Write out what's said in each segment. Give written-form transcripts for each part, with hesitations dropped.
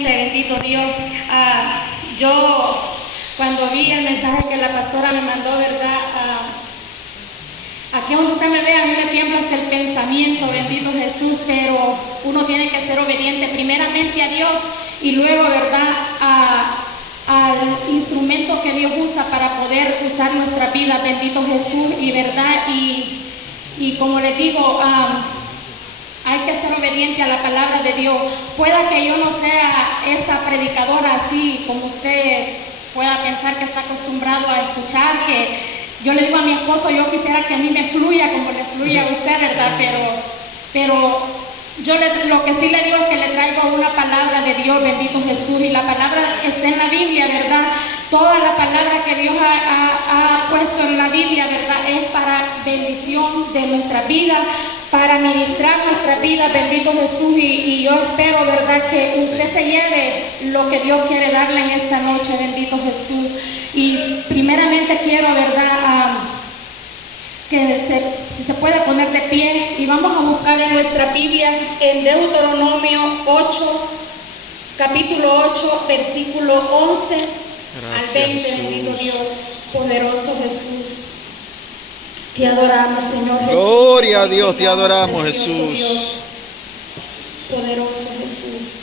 obediente, bendito Dios. Yo cuando vi el mensaje que la pastora me mandó, ¿verdad? Aquí donde usted me ve, a mí me tiembla hasta el pensamiento, bendito Jesús, pero uno tiene que ser obediente primeramente a Dios y luego, ¿verdad?, al instrumento que Dios usa para poder usar nuestra vida, bendito Jesús, y verdad, y como les digo, hay que ser obediente a la palabra de Dios. Pueda que yo no sea esa predicadora así como usted pueda pensar que está acostumbrado a escuchar, que yo le digo a mi esposo, yo quisiera que a mí me fluya como le fluye a usted, ¿verdad? Pero yo lo que sí le digo es que le traigo una palabra de Dios, bendito Jesús, y la palabra está en la Biblia, ¿verdad? Toda la palabra que Dios ha puesto en la Biblia, ¿verdad?, es para bendición de nuestra vida, para ministrar nuestra vida, bendito Jesús, y yo espero, ¿verdad?, que usted se lleve lo que Dios quiere darle en esta noche, bendito Jesús. Y primeramente quiero, ¿verdad?, si se puede poner de pie, y vamos a buscar en nuestra Biblia en Deuteronomio 8, capítulo 8, versículo 11 al 20, Jesús. Bendito Dios, poderoso Jesús. Te adoramos, Señor Jesús. Gloria a Dios, te adoramos, Jesús. Dios, poderoso Jesús.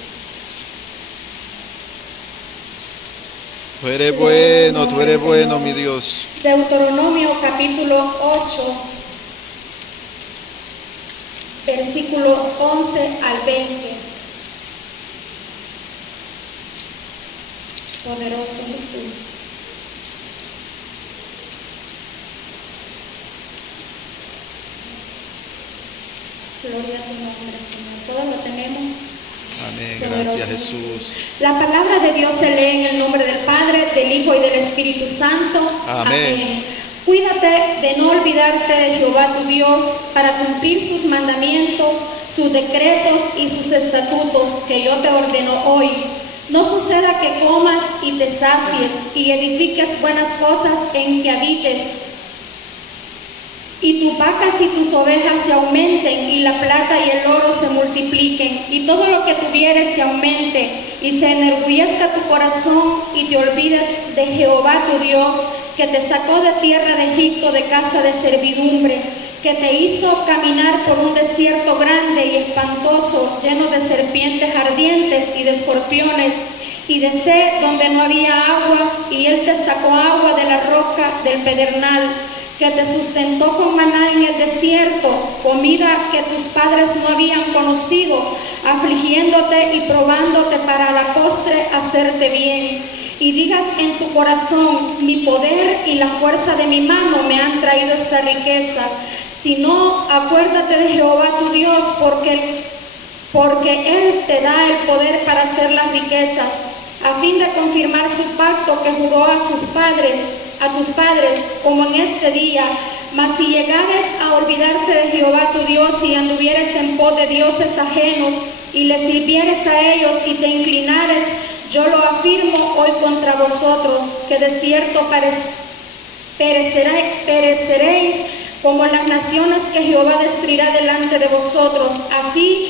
Tú eres bueno, mi Dios. Deuteronomio capítulo 8, versículo 11 al 20. Poderoso Jesús. Gloria a tu nombre, Señor. Todos lo tenemos. Amén, gracias Jesús. La palabra de Dios se lee en el nombre del Padre, del Hijo y del Espíritu Santo. Amén. Cuídate de no olvidarte de Jehová tu Dios para cumplir sus mandamientos, sus decretos y sus estatutos que yo te ordeno hoy. No suceda que comas y te sacies y edifiques buenas cosas en que habites, y tus vacas y tus ovejas se aumenten, y la plata y el oro se multipliquen, y todo lo que tuvieres se aumente, y se enorgullezca tu corazón, y te olvides de Jehová tu Dios, que te sacó de tierra de Egipto, de casa de servidumbre, que te hizo caminar por un desierto grande y espantoso, lleno de serpientes ardientes y de escorpiones, y de sed donde no había agua, y él te sacó agua de la roca del pedernal, que te sustentó con maná en el desierto, comida que tus padres no habían conocido, afligiéndote y probándote para la postre hacerte bien. Y digas en tu corazón, mi poder y la fuerza de mi mano me han traído esta riqueza. Si no, acuérdate de Jehová tu Dios, porque Él te da el poder para hacer las riquezas, a fin de confirmar su pacto que juró a tus padres, como en este día. Mas si llegares a olvidarte de Jehová tu Dios y anduvieres en pos de dioses ajenos y les sirvieres a ellos y te inclinares, yo lo afirmo hoy contra vosotros, que de cierto pereceréis como las naciones que Jehová destruirá delante de vosotros. Así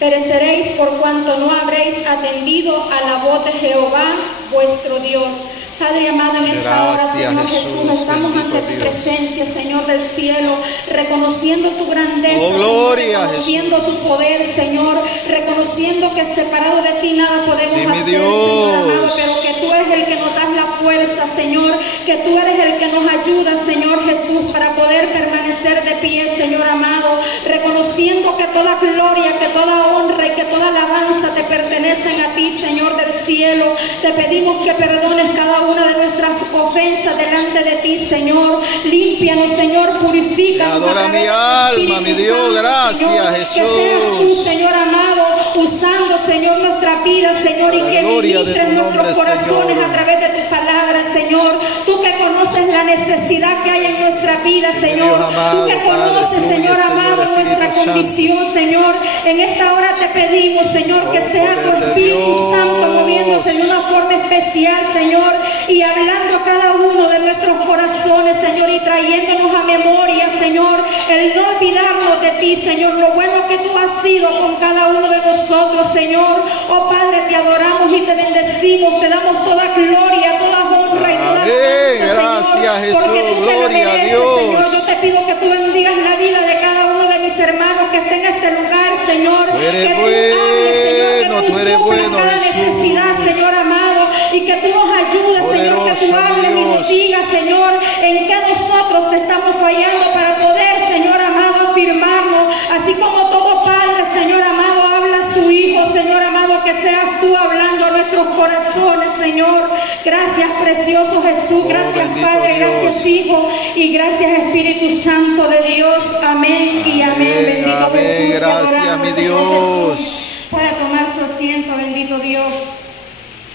pereceréis por cuanto no habréis atendido a la voz de Jehová vuestro Dios. Padre amado, en esta hora, Señor Jesús, estamos ante tu presencia, Señor del cielo, reconociendo tu grandeza, Señor, reconociendo tu poder, Señor, reconociendo que separado de ti nada podemos hacer, Señor amado, pero que tú eres el que nos das la fuerza, Señor, que tú eres el que nos ayuda, Señor Jesús, para poder permanecer de pie, Señor amado, reconociendo que toda gloria, que toda honra y que toda alabanza te pertenecen a ti, Señor del cielo. Te pedimos que perdones cada una de nuestras ofensas delante de ti, Señor. Límpianos, Señor, purifícanos. Adora mi alma, mi Dios, gracias, Señor, Jesús. Que seas tú, Señor amado, usando, Señor, nuestra vida, Señor, y que ministres nuestros corazones, Señor, a través de tu palabra, Señor. Tú que conoces la necesidad que hay en nuestra vida, Señor. Tú que conoces, Señor amado, nuestra condición, Señor. En esta hora te pedimos, Señor, que sea tu Espíritu Santo moviéndose en una forma especial, Señor, y hablando a cada uno de nuestros corazones, Señor, y trayéndonos a memoria, Señor, el no olvidarnos de ti, Señor, lo bueno que tú has sido con cada uno de nosotros, Señor. Oh Padre, te adoramos y te bendecimos, te damos toda gloria, toda honra y toda alabanza, Señor, gracias, Jesús, porque tú te lo gloria a mereces, Dios. Señor. Yo te pido que tú bendigas la vida de cada uno de mis hermanos que estén en este lugar, Señor. Tú eres Que tú hables, Señor, que bueno, tú tú eres suplas bueno, cada Jesús. necesidad, Señor amado, y que tú nos ayudes, Señor, que tú Poderoso hables y Dios. nos digas, Señor, en que nosotros te estamos fallando para poder, Señor amado, afirmarnos, así como todo padre, Señor amado, habla a su hijo, Señor amado, que seas tú hablando a nuestros corazones, Señor. Gracias, precioso Jesús, gracias, bendito Padre, Dios. gracias, Hijo, y gracias, Espíritu Santo de Dios. Amén y amén. Bendito amén, Jesús, te gracias, adoramos, mi Señor Dios. Jesús. Puede tomar su asiento, bendito Dios.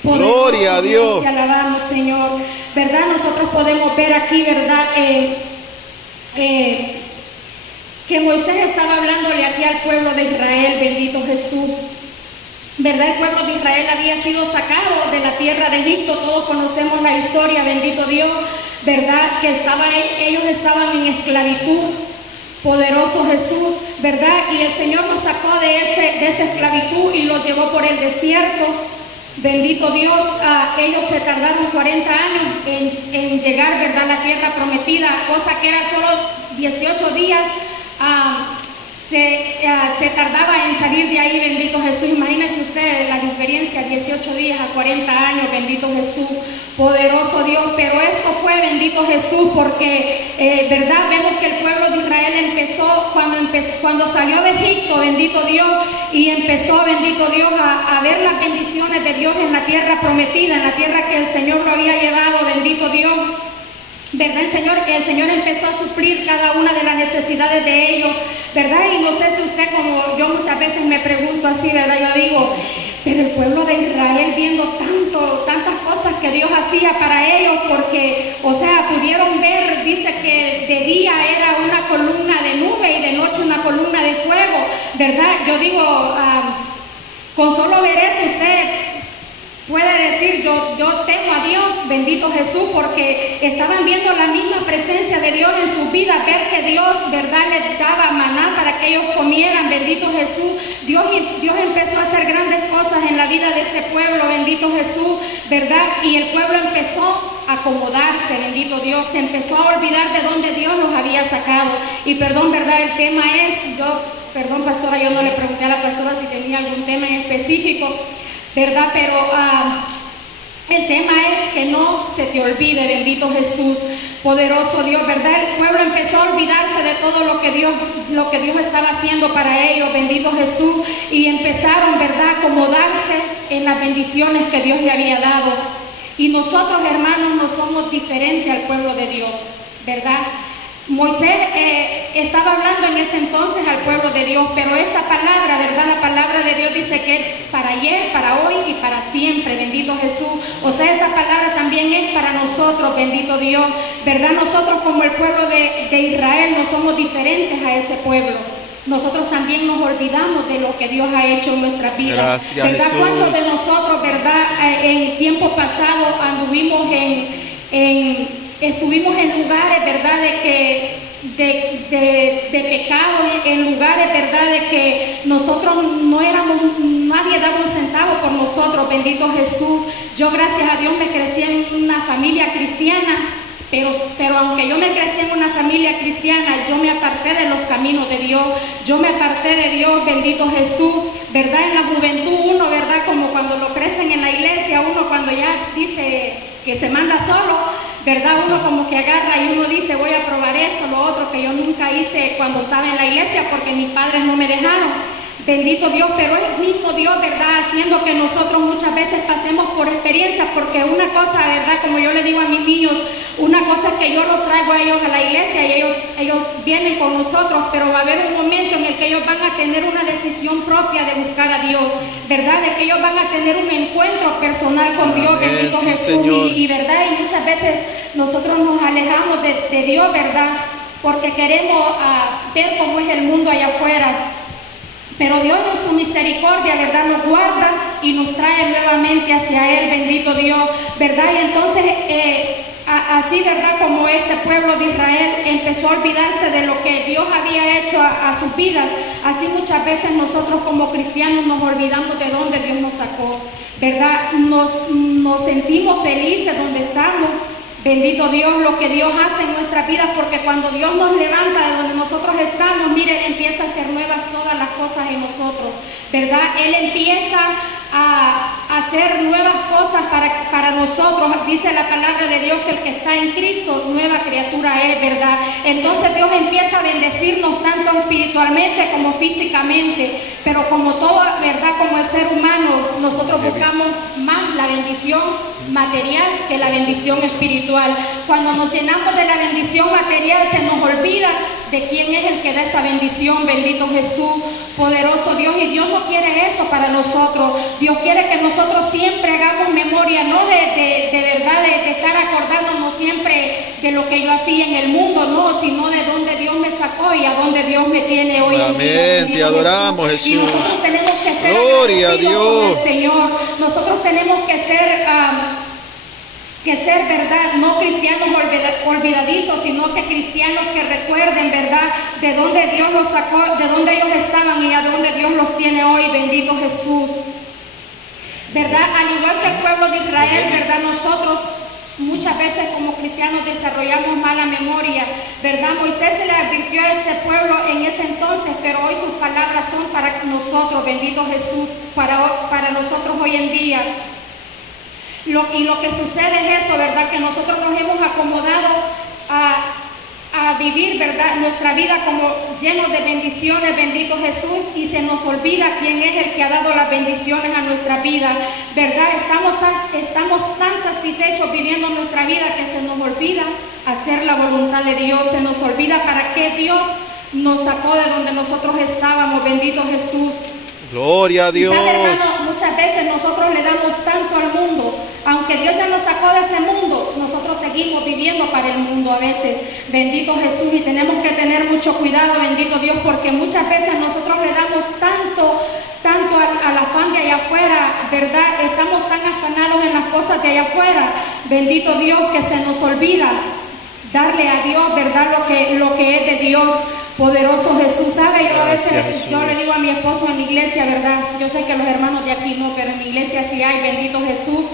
Gloria a Dios. Te alabamos, Señor. ¿Verdad? Nosotros podemos ver aquí, ¿verdad? Que Moisés estaba hablándole aquí al pueblo de Israel, bendito Jesús. ¿Verdad? El pueblo de Israel había sido sacado de la tierra de Egipto. Todos conocemos la historia, bendito Dios. ¿Verdad? Que ellos estaban en esclavitud. Poderoso Jesús, ¿verdad? Y el Señor los sacó de esa esclavitud y los llevó por el desierto. Bendito Dios, ellos se tardaron 40 años en llegar, ¿verdad?, a la tierra prometida, cosa que era solo 18 días. Se tardaba en salir de ahí, bendito Jesús. Imagínense ustedes la diferencia, 18 días a 40 años, bendito Jesús, poderoso Dios. Pero esto fue, bendito Jesús, porque, verdad, vemos que el pueblo de Israel empezó cuando salió de Egipto, bendito Dios, y empezó, bendito Dios, a ver las bendiciones de Dios en la tierra prometida, en la tierra que el Señor lo había llevado, bendito Dios. ¿Verdad? El Señor empezó a suplir cada una de las necesidades de ellos, ¿verdad? Y no sé si usted, como yo muchas veces me pregunto así, ¿verdad? Yo digo, pero el pueblo de Israel viendo tantas cosas que Dios hacía para ellos, porque, o sea, pudieron ver, dice que de día era una columna de nube y de noche una columna de fuego, ¿verdad? Yo digo, con solo ver eso usted puede decir, yo temo a Dios, bendito Jesús, porque estaban viendo la misma presencia de Dios en sus vidas, ver que Dios, ¿verdad?, les daba maná para que ellos comieran, bendito Jesús. Dios empezó a hacer grandes cosas en la vida de este pueblo, bendito Jesús, ¿verdad? Y el pueblo empezó a acomodarse, bendito Dios, se empezó a olvidar de dónde Dios los había sacado. Y perdón, ¿verdad? El tema es, perdón, pastora, yo no le pregunté a la pastora si tenía algún tema en específico, ¿verdad? Pero el tema es que no se te olvide, bendito Jesús, poderoso Dios, ¿verdad? El pueblo empezó a olvidarse de todo lo que Dios estaba haciendo para ellos, bendito Jesús, y empezaron, ¿verdad?, a acomodarse en las bendiciones que Dios le había dado. Y nosotros, hermanos, no somos diferentes al pueblo de Dios, ¿verdad? Moisés estaba hablando en ese entonces al pueblo de Dios, pero esta palabra, ¿verdad? La palabra de Dios dice que es para ayer, para hoy y para siempre, bendito Jesús. O sea, esta palabra también es para nosotros, bendito Dios, ¿verdad? Nosotros como el pueblo de Israel no somos diferentes a ese pueblo. Nosotros también nos olvidamos de lo que Dios ha hecho en nuestras vidas. Gracias, ¿verdad? Jesús. ¿Cuántos de nosotros, verdad, en tiempos pasados anduvimos estuvimos en lugares, ¿verdad?, de pecado, en lugares, ¿verdad?, de que nosotros nadie daba un centavo por nosotros, bendito Jesús. Yo, gracias a Dios, me crecí en una familia cristiana, pero aunque yo me crecí en una familia cristiana, yo me aparté de los caminos de Dios, yo me aparté de Dios, bendito Jesús, ¿verdad? En la juventud uno, ¿verdad?, como cuando lo crecen en la iglesia, uno cuando ya dice que se manda solo, ¿verdad? Uno como que agarra y uno dice, voy a probar esto, lo otro que yo nunca hice cuando estaba en la iglesia porque mis padres no me dejaron. Bendito Dios, pero es el mismo Dios, ¿verdad?, haciendo que nosotros muchas veces pasemos por experiencias, porque una cosa, ¿verdad?, como yo le digo a mis niños, una cosa es que yo los traigo a ellos a la iglesia y ellos vienen con nosotros, pero va a haber un momento en el que ellos van a tener una decisión propia de buscar a Dios, ¿verdad?, de que ellos van a tener un encuentro personal con Dios, bendito sí, Jesús, y ¿verdad?, y muchas veces nosotros nos alejamos de Dios, ¿verdad?, porque queremos ver cómo es el mundo allá afuera. Pero Dios en su misericordia, ¿verdad?, nos guarda y nos trae nuevamente hacia Él, bendito Dios, ¿verdad? Y entonces así, ¿verdad? Como este pueblo de Israel empezó a olvidarse de lo que Dios había hecho a sus vidas, así muchas veces nosotros como cristianos nos olvidamos de dónde Dios nos sacó, ¿verdad? Nos sentimos felices donde estamos. Bendito Dios, lo que Dios hace en nuestras vidas, porque cuando Dios nos levanta de donde nosotros estamos, mire, empieza a hacer nuevas todas las cosas en nosotros, ¿verdad? Él empieza a hacer nuevas cosas para nosotros. Dice la palabra de Dios que el que está en Cristo, nueva criatura es, ¿verdad? Entonces Dios empieza a bendecirnos tanto espiritualmente como físicamente, pero como todo, ¿verdad? Como el ser humano, nosotros buscamos más la bendición material que la bendición espiritual. Cuando nos llenamos de la bendición material, se nos olvida de quién es el que da esa bendición. Bendito Jesús, poderoso Dios. Y Dios no quiere eso para nosotros. Dios quiere que nosotros siempre hagamos memoria, no de verdad de estar acordándonos siempre de lo que yo hacía en el mundo, no, sino de dónde Dios me sacó y a dónde Dios me tiene hoy en día. Amén, te adoramos, Jesús. Y nosotros tenemos que ser Gloria a agradecidos con el Dios. Señor. Nosotros tenemos que ser, ¿verdad? No cristianos olvidadizos, sino que cristianos que recuerden, ¿verdad? De dónde Dios los sacó, de dónde ellos estaban y a dónde Dios los tiene hoy. Bendito Jesús, ¿verdad? Al igual que el pueblo de Israel, ¿verdad? Nosotros muchas veces como cristianos desarrollamos mala memoria, ¿verdad? Moisés se le advirtió a este pueblo en ese entonces, pero hoy sus palabras son para nosotros. Bendito Jesús, para nosotros hoy en día. Y lo que sucede es eso, ¿verdad? Que nosotros nos hemos acomodado a vivir, ¿verdad? Nuestra vida como llenos de bendiciones, bendito Jesús, y se nos olvida quién es el que ha dado las bendiciones a nuestra vida, ¿verdad? Estamos tan satisfechos viviendo nuestra vida que se nos olvida hacer la voluntad de Dios, se nos olvida para qué Dios nos sacó de donde nosotros estábamos. Bendito Jesús. Gloria a Dios. ¿Sabe, hermano? Muchas veces nosotros le damos tanto al mundo, aunque Dios ya nos sacó de ese mundo, nosotros seguimos viviendo para el mundo a veces. Bendito Jesús, y tenemos que tener mucho cuidado, bendito Dios, porque muchas veces nosotros le damos tanto al afán de allá afuera, ¿verdad? Estamos tan afanados en las cosas de allá afuera, bendito Dios, que se nos olvida darle a Dios, ¿verdad? Lo que es de Dios. Poderoso Jesús, ¿sabe? Yo a veces, yo le digo a mi esposo en la iglesia, ¿verdad? Yo sé que los hermanos de aquí no, pero en mi iglesia sí hay, bendito Jesús.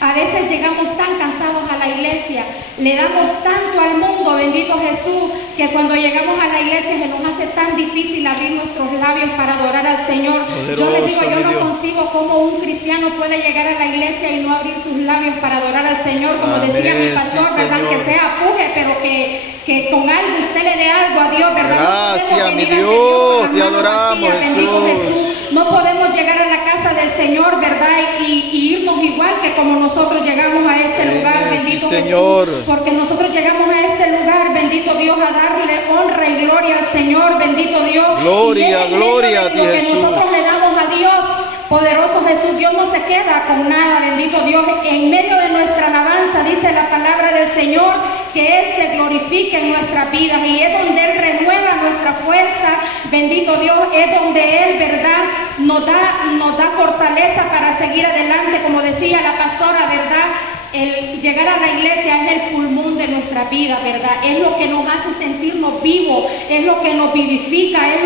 A veces llegamos tan cansados a la iglesia, le damos tanto al mundo, bendito Jesús, que cuando llegamos a la iglesia se nos hace tan difícil abrir nuestros labios para adorar al Señor. Yo le digo, yo no consigo cómo un cristiano puede llegar a la iglesia y no abrir sus labios para adorar al Señor, como decía mi pastor, sí, ¿verdad? Que sea puje, pero que con algo usted le dé algo a Dios, ¿verdad? Gracias, mi Dios, te adoramos, Jesús. No podemos llegar a la casa del Señor, ¿verdad? Y irnos igual que como nosotros llegamos a este lugar, bendito Señor. Jesús. Porque nosotros llegamos a este lugar, bendito Dios, a darle honra y gloria al Señor, bendito Dios. Gloria, gloria a ti, Jesús. Que nosotros le damos a Dios, poderoso Jesús, Dios no se queda con nada, bendito Dios. En medio de nuestra alabanza, dice la palabra del Señor, que Él se glorifique en nuestras vidas, y es donde Él renueva nuestra fuerza, bendito Dios, es donde Él, ¿verdad?, nos da fortaleza para seguir adelante, como decía la pastora, ¿verdad? El llegar a la iglesia es el pulmón de nuestra vida, ¿verdad? Es lo que nos hace sentirnos vivos, es lo que nos vivifica, es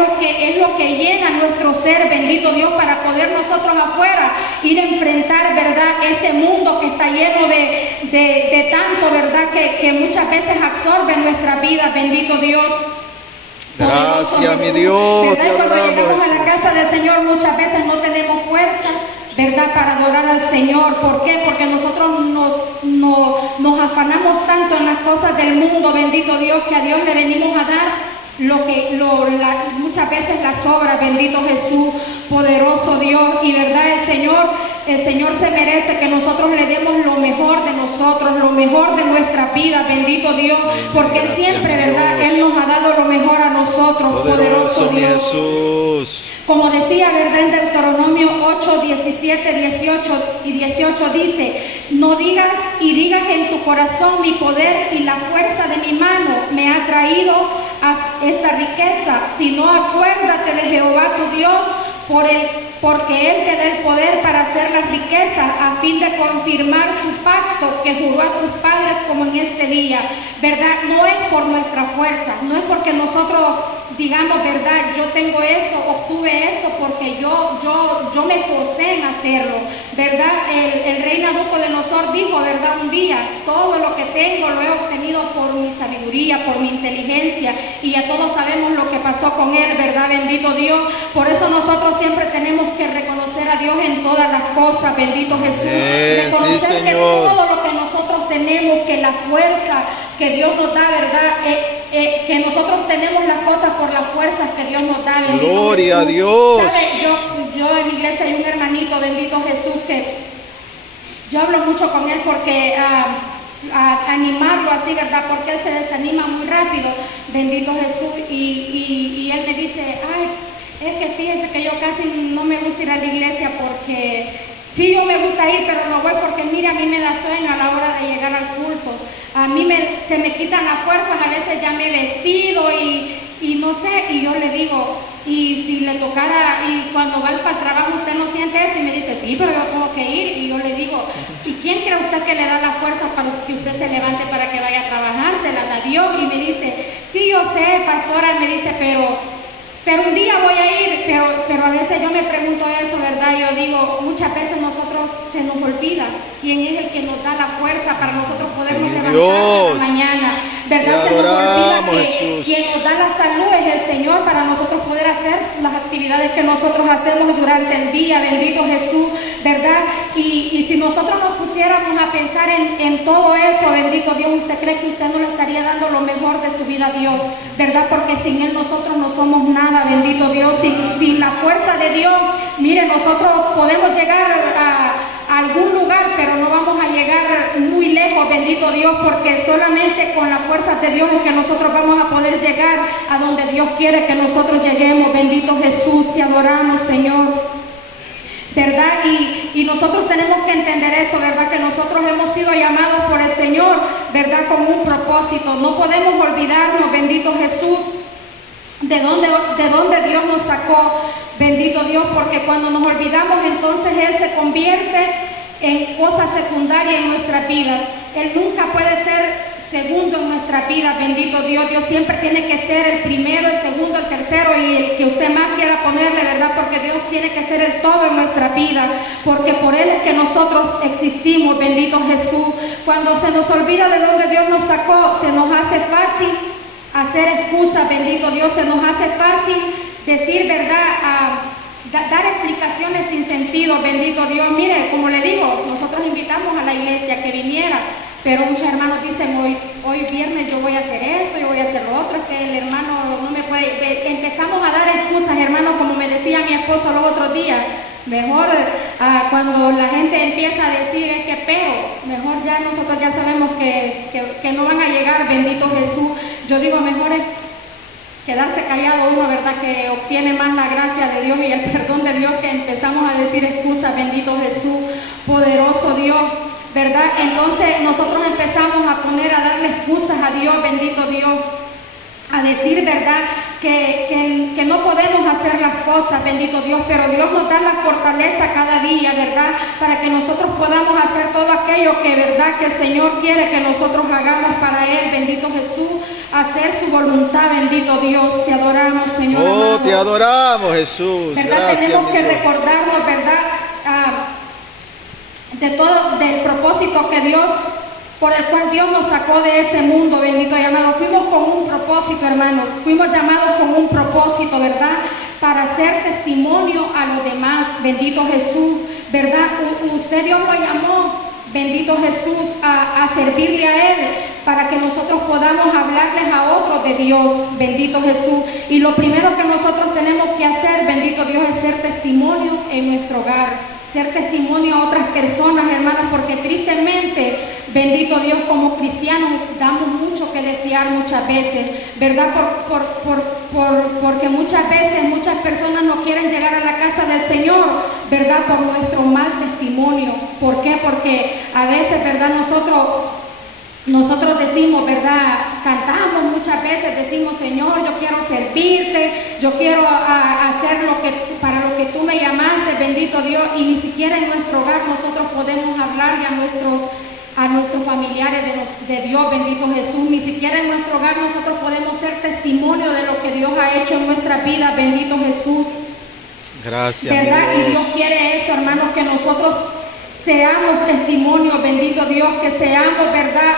lo que llena nuestro ser, bendito Dios, para poder nosotros afuera ir a enfrentar, ¿verdad?, ese mundo que está lleno de tanto, ¿verdad?, que muchas veces absorbe nuestra vida, bendito Dios. Gracias, mi Dios. ¿Verdad? Cuando llegamos a la casa del Señor muchas veces no tenemos fuerzas, ¿verdad?, para adorar al Señor. ¿Por qué? Porque nosotros nos afanamos tanto en las cosas del mundo, bendito Dios, que a Dios le venimos a dar muchas veces las obras, bendito Jesús, poderoso Dios. Y verdad, el Señor se merece que nosotros le demos lo mejor de nosotros, lo mejor de nuestra vida, bendito Dios, porque Él siempre, ¿verdad?, Él nos ha dado lo mejor a nosotros, poderoso Dios. Jesús. Como decía, ¿verdad?, en Deuteronomio 8, 17, 18 y 18 dice: no digas en tu corazón, mi poder y la fuerza de mi mano me ha traído a esta riqueza, sino acuérdate de Jehová tu Dios, porque Él te da el poder para hacer las riquezas a fin de confirmar su pacto que juró a tus padres como en este día, ¿verdad? No es por nuestra fuerza, no es porque nosotros digamos, ¿verdad? Yo tengo esto, obtuve esto porque yo me esforcé en hacerlo, ¿verdad? El rey Nabucodonosor dijo, ¿verdad? Un día, todo lo que tengo lo he obtenido por mi sabiduría, por mi inteligencia, y ya todos sabemos lo que pasó con él, ¿verdad? Bendito Dios. Por eso nosotros siempre tenemos que reconocer a Dios en todas las cosas, bendito Jesús. Reconocer que todo lo que nosotros tenemos, que la fuerza que Dios nos da, ¿verdad? Que nosotros tenemos las cosas por las fuerzas que Dios nos da. Gloria a Dios. ¿Sabe? Yo en la iglesia hay un hermanito, bendito Jesús, que yo hablo mucho con él porque a animarlo así, ¿verdad? Porque él se desanima muy rápido, bendito Jesús, y él me dice, ay, es que fíjese que yo casi no me gusta ir a la iglesia porque sí, yo me gusta ir, pero no voy porque mire, a mí me da sueño a la hora de llegar al culto. A mí se me quitan las fuerzas, a veces ya me he vestido y no sé, y yo le digo, y si le tocara, y cuando va para el trabajo usted no siente eso, y me dice, sí, pero yo tengo que ir, y yo le digo, ¿y quién cree usted que le da la fuerza para que usted se levante para que vaya a trabajar? Se la da Dios, y me dice, sí, yo sé, pastora, me dice, pero un día voy a ir, pero a veces yo me pregunto eso, ¿verdad? Yo digo, muchas veces nosotros se nos olvida quién es el que nos da la fuerza para nosotros podernos levantar en la mañana, ¿verdad? Se nos olvida que quien nos da la salud es el Señor para nosotros poder hacer las actividades que nosotros hacemos durante el día, bendito Jesús, ¿verdad? Y si nosotros nos pusiéramos a pensar en todo eso, bendito Dios, ¿usted cree que usted no le estaría dando lo mejor de su vida a Dios, ¿verdad? Porque sin Él nosotros no somos nada, bendito Dios. Sin la fuerza de Dios, mire, nosotros podemos llegar a algún lugar, pero no vamos a llegar muy lejos, bendito Dios, porque solamente con las fuerzas de Dios es que nosotros vamos a poder llegar a donde Dios quiere que nosotros lleguemos, bendito Jesús, te adoramos, Señor, ¿verdad? Y nosotros tenemos que entender eso, ¿verdad? Que nosotros hemos sido llamados por el Señor, ¿verdad? Con un propósito. No podemos olvidarnos, bendito Jesús, de dónde Dios nos sacó, bendito Dios, porque cuando nos olvidamos, entonces Él se convierte en cosas secundarias en nuestras vidas. Él nunca puede ser segundo en nuestra vida, bendito Dios. Dios siempre tiene que ser el primero, el segundo, el tercero y el que usted más quiera ponerle, ¿verdad? Porque Dios tiene que ser el todo en nuestra vida, porque por Él es que nosotros existimos, bendito Jesús. Cuando se nos olvida de dónde Dios nos sacó, se nos hace fácil hacer excusas, bendito Dios, se nos hace fácil decir, ¿verdad? Dar explicaciones sin sentido, bendito Dios. Mire, como le digo, nosotros invitamos a la iglesia que viniera, pero muchos hermanos dicen, hoy viernes yo voy a hacer esto, yo voy a hacer lo otro, es que el hermano no me puede. Empezamos a dar excusas, hermanos, como me decía mi esposo los otros días. Mejor cuando la gente empieza a decir es que mejor ya nosotros ya sabemos que no van a llegar, bendito Jesús. Yo digo, mejor es quedarse callado uno, ¿verdad? Que obtiene más la gracia de Dios y el perdón de Dios, que empezamos a decir excusas, bendito Jesús, poderoso Dios, ¿verdad? Entonces nosotros empezamos a darle excusas a Dios, bendito Dios, a decir, ¿verdad? Que no podemos hacer las cosas, bendito Dios, pero Dios nos da la fortaleza cada día, ¿verdad? Para que nosotros podamos hacer todo aquello que, ¿verdad? Que el Señor quiere que nosotros hagamos para Él, bendito Jesús, hacer su voluntad, bendito Dios. Te adoramos, Señor. Oh, amado. te adoramos, Jesús. ¿Verdad? Gracias, Tenemos que Dios. recordarnos, ¿verdad? De todo, del propósito que Dios, por el cual Dios nos sacó de ese mundo, bendito y amado. Fuimos con un propósito, hermanos, fuimos llamados con un propósito, ¿verdad? Para hacer testimonio a los demás, bendito Jesús, ¿verdad? Usted, Dios lo llamó, bendito Jesús, a servirle a Él, para que nosotros podamos hablarles a otros de Dios, bendito Jesús. Y lo primero que nosotros tenemos que hacer, bendito Dios, es ser testimonio en nuestro hogar, ser testimonio a otras personas, hermanos, porque tristemente, bendito Dios, como cristianos damos mucho que desear muchas veces, ¿verdad? Porque muchas veces muchas personas no quieren llegar a la casa del Señor, ¿verdad? Por nuestro mal testimonio. ¿Por qué? Porque a veces, ¿verdad? Nosotros decimos, ¿verdad? cantamos muchas veces, decimos, Señor, yo quiero servirte, yo quiero hacer para lo que tú me llamaste, bendito Dios, y ni siquiera en nuestro hogar nosotros podemos hablarle a nuestros familiares de Dios, bendito Jesús. Ni siquiera en nuestro hogar nosotros podemos ser testimonio de lo que Dios ha hecho en nuestra vida, bendito Jesús. Gracias, ¿verdad? Dios. Y Dios quiere eso, hermanos, que nosotros seamos testimonios, bendito Dios, que seamos, ¿verdad?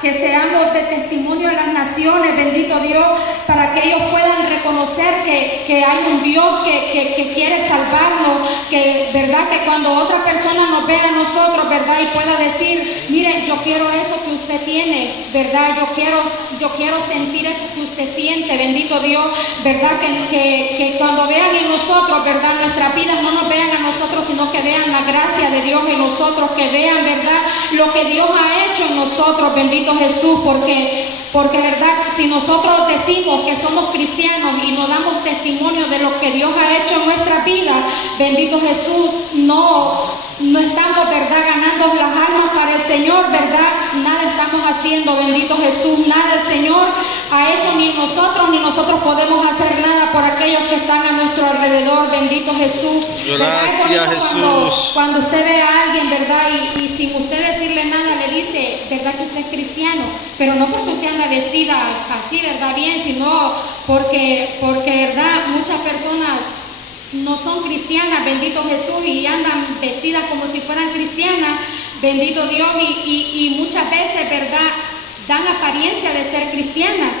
Que seamos de testimonio a las naciones, bendito Dios, para que ellos puedan reconocer que hay un Dios que quiere salvarnos, que, ¿verdad? Que cuando otra persona nos vea a nosotros, ¿verdad? Y pueda decir, mire, yo quiero eso que usted tiene, ¿verdad? Yo quiero sentir eso que usted siente, bendito Dios, ¿verdad? Que cuando vean en nosotros, ¿verdad? Nuestras vidas no nos vean a nosotros, sino que vean la gracia de Dios en nosotros, que vean, ¿verdad? Lo que Dios ha hecho en nosotros, bendito Jesús, porque verdad, si nosotros decimos que somos cristianos y nos damos testimonio de lo que Dios ha hecho en nuestra vida, bendito Jesús, no estamos, ¿verdad?, ganando las almas para el Señor, ¿verdad? Nada estamos haciendo, bendito Jesús, nada el Señor ha hecho, ni nosotros podemos hacer nada por aquellos que están a nuestro alrededor, bendito Jesús. Gracias, Jesús. Cuando usted ve a alguien, ¿verdad? Y sin usted decirle nada, le dice, ¿verdad?, que usted es cristiano, pero no porque usted anda vestida así, ¿verdad?, bien, sino porque, ¿verdad?, muchas personas no son cristianas, bendito Jesús, y andan vestidas como si fueran cristianas, bendito Dios, y muchas veces, ¿verdad?, dan apariencia de ser cristianas,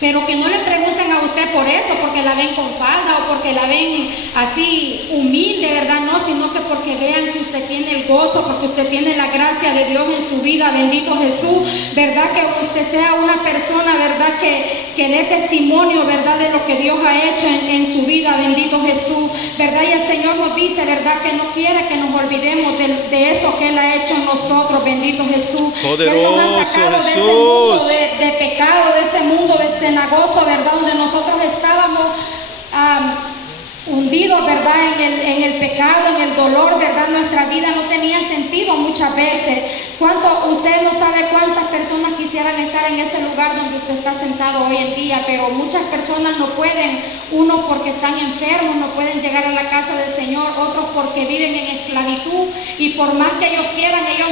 pero que no le pregunten a usted por eso, porque la ven con falda o porque la ven así humilde, ¿verdad? No, sino que porque vean que usted tiene el gozo, porque usted tiene la gracia de Dios en su vida, bendito Jesús, ¿verdad? Que usted sea una persona, ¿verdad? Que dé testimonio, ¿verdad? De lo que Dios ha hecho en su vida, bendito Jesús, ¿verdad? Y el Señor nos dice, ¿verdad? Que no quiere que nos olvidemos de eso que Él ha hecho en nosotros, bendito Jesús. Poderoso Él nos ha sacado Jesús. de ese mundo de pecado, de ese mundo de cenagoso, ¿verdad? Donde nosotros estábamos hundidos, ¿verdad? En el pecado, en el dolor, ¿verdad? Nuestra vida no tenía sentido muchas veces. Usted no sabe cuántas personas quisieran estar en ese lugar donde usted está sentado hoy en día, pero muchas personas no pueden, unos porque están enfermos, no pueden llegar a la casa del Señor, otros porque viven en esclavitud, y por más que ellos quieran, ellos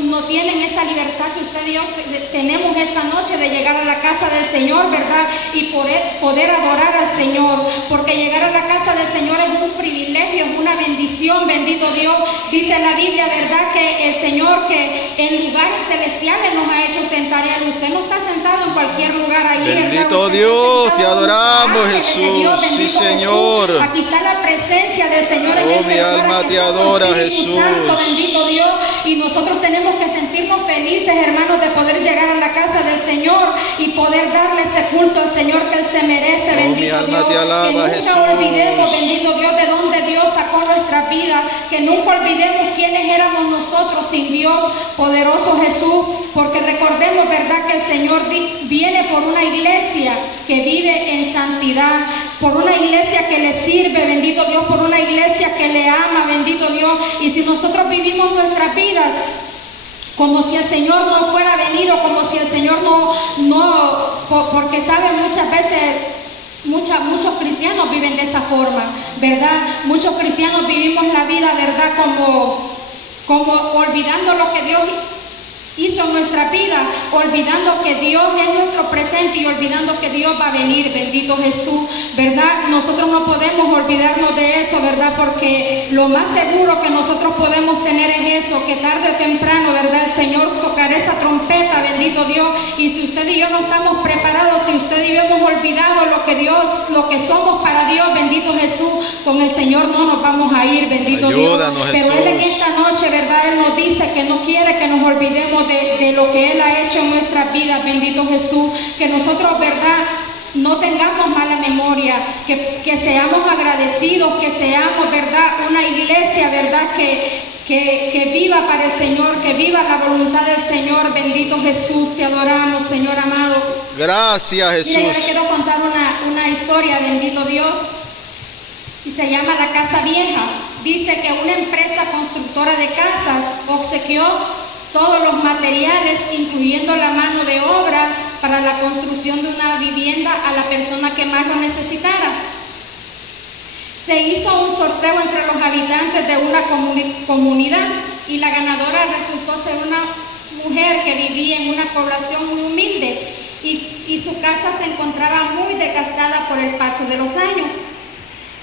no tienen esa libertad que usted y yo tenemos esta noche de llegar a la casa del Señor, ¿verdad? Y poder adorar al Señor, porque llegar a la casa del Señor es un privilegio, es una bendición, bendito Dios. Dice la Biblia, ¿verdad?, que el Señor, que en lugares celestiales nos ha hecho sentar, y usted no está sentado en cualquier lugar ahí, bendito ¿verdad? Dios, te adoramos, Jesús. Dios, Sí, Señor. Jesús. Aquí está la presencia del Señor en Oh, este mi lugar, alma aquí te está adora, tu Espíritu Jesús. Santo, bendito Dios, y nosotros tenemos que sentirnos felices, hermanos, de poder llegar a la casa del Señor y poder darle ese culto al Señor que Él se merece, bendito mi alma Dios. te alaba, que nunca Jesús. olvidemos, bendito Dios, de dónde Dios sacó nuestra vida, que nunca olvidemos quiénes éramos nosotros sin Dios, poderoso Jesús, porque recordemos, ¿verdad?, que el Señor viene por una iglesia que vive en santidad, por una iglesia que le sirve, bendito Dios, por una iglesia que le ama, bendito Dios. Y si nosotros vivimos nuestras vidas como si el Señor no fuera a venir, o como si el Señor porque saben, muchas veces muchos cristianos viven de esa forma, ¿verdad? Muchos cristianos vivimos la vida, ¿verdad?, como olvidando lo que Dios hizo en nuestra vida, olvidando que Dios es nuestro presente y olvidando que Dios va a venir, bendito Jesús, ¿verdad? Nosotros no podemos olvidarnos de eso, ¿verdad? Porque lo más seguro que nosotros podemos tener es eso, que tarde o temprano, ¿verdad?, el Señor tocará esa trompeta, bendito Dios, y si usted y yo no estamos preparados, si usted y yo hemos olvidado lo que somos para Dios, bendito Jesús, con el Señor no nos vamos a ir, bendito Ayúdanos, Dios. Pero Jesús. Él en esta noche, ¿verdad?, Él nos dice que no quiere que nos olvidemos de lo que Él ha hecho en nuestras vidas, bendito Jesús, que nosotros, ¿verdad?, no tengamos mala memoria, que seamos agradecidos, que seamos, ¿verdad?, una iglesia, ¿verdad?, que viva para el Señor, que viva la voluntad del Señor, bendito Jesús, te adoramos, Señor amado. Gracias, Jesús. Mira, yo le quiero contar una historia, bendito Dios, y se llama La Casa Vieja. Dice que una empresa constructora de casas obsequió todos los materiales, incluyendo la mano de obra, para la construcción de una vivienda a la persona que más lo necesitara. Se hizo un sorteo entre los habitantes de una comunidad y la ganadora resultó ser una mujer que vivía en una población muy humilde y su casa se encontraba muy desgastada por el paso de los años.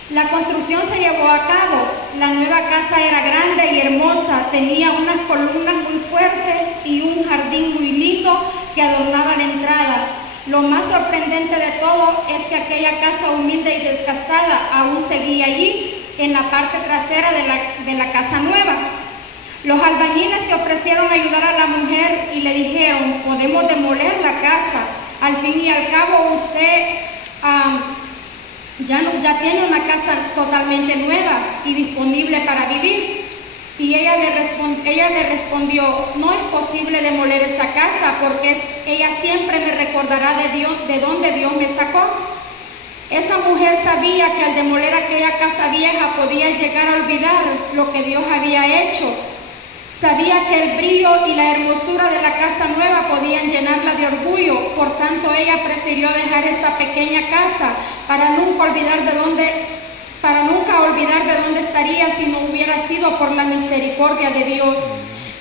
La construcción se llevó a cabo. La nueva casa era grande y hermosa, tenía unas columnas muy fuertes y un jardín muy lindo que adornaba la entrada. Lo más sorprendente de todo es que aquella casa humilde y desgastada aún seguía allí, en la parte trasera de la casa nueva. Los albañiles se ofrecieron a ayudar a la mujer y le dijeron: podemos demoler la casa, al fin y al cabo usted ya tiene una casa totalmente nueva y disponible para vivir. Y ella le respondió: no es posible demoler esa casa porque ella siempre me recordará de dónde Dios me sacó. Esa mujer sabía que al demoler aquella casa vieja podía llegar a olvidar lo que Dios había hecho. Sabía que el brillo y la hermosura de la casa nueva podían llenarla de orgullo, por tanto ella prefirió dejar esa pequeña casa para nunca olvidar de dónde estaría si no hubiera sido por la misericordia de Dios.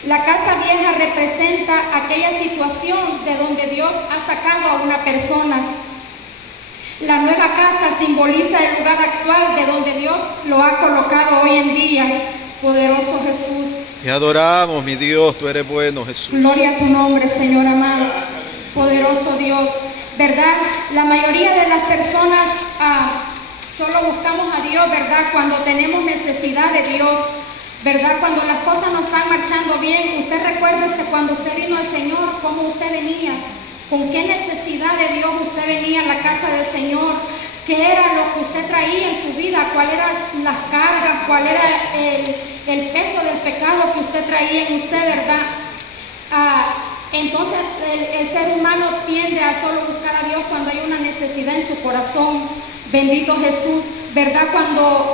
La casa vieja representa aquella situación de donde Dios ha sacado a una persona. La nueva casa simboliza el lugar actual de donde Dios lo ha colocado hoy en día. Poderoso Jesús. Te adoramos, mi Dios, tú eres bueno, Jesús. Gloria a tu nombre, Señor amado. Poderoso Dios. ¿Verdad? La mayoría de las personas solo buscamos a Dios, ¿verdad? Cuando tenemos necesidad de Dios, ¿verdad? Cuando las cosas no están marchando bien. Usted recuérdese cuando usted vino al Señor, cómo usted venía, con qué necesidad de Dios usted venía a la casa del Señor, qué era lo que usted traía en su vida, cuáles eran las cargas, cuál era el peso del pecado que usted traía en usted, ¿verdad? Entonces el ser humano tiende a solo buscar a Dios cuando hay una necesidad en su corazón. Bendito Jesús, ¿verdad?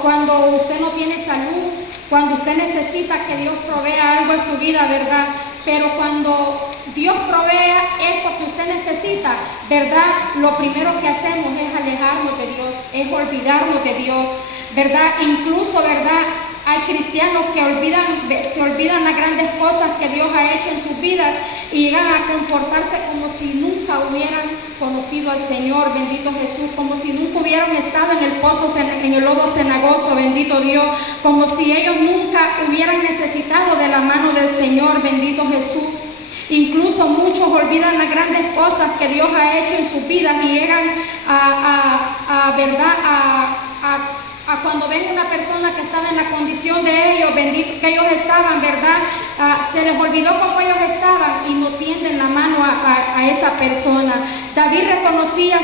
Cuando usted no tiene salud, cuando usted necesita que Dios provea algo en su vida, ¿verdad? Pero cuando Dios provea eso que usted necesita, ¿verdad? Lo primero que hacemos es alejarnos de Dios, es olvidarnos de Dios, ¿verdad? Incluso, ¿verdad? Hay cristianos que se olvidan las grandes cosas que Dios ha hecho en sus vidas y llegan a comportarse como si nunca hubieran conocido al Señor, bendito Jesús, como si nunca hubieran estado en el pozo, en el lodo cenagoso, bendito Dios, como si ellos nunca hubieran necesitado de la mano del Señor, bendito Jesús. Incluso muchos olvidan las grandes cosas que Dios ha hecho en sus vidas y llegan a cuando ven una persona que estaba en la condición de ellos, bendito que ellos estaban, ¿verdad? Se les olvidó cómo ellos estaban y no tienden la mano a esa persona. David reconocía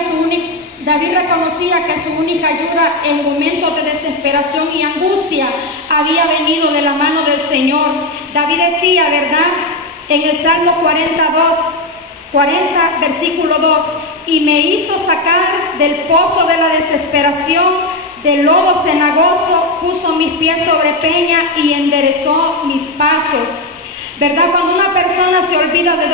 que su única ayuda en momentos de desesperación y angustia había venido de la mano del Señor. David decía, ¿verdad? En el Salmo 40, versículo 2, y me hizo sacar del pozo de la desesperación, del lodo cenagoso, puso mis pies sobre peña y enderezó mis pasos. ¿Verdad? Cuando una persona se olvida de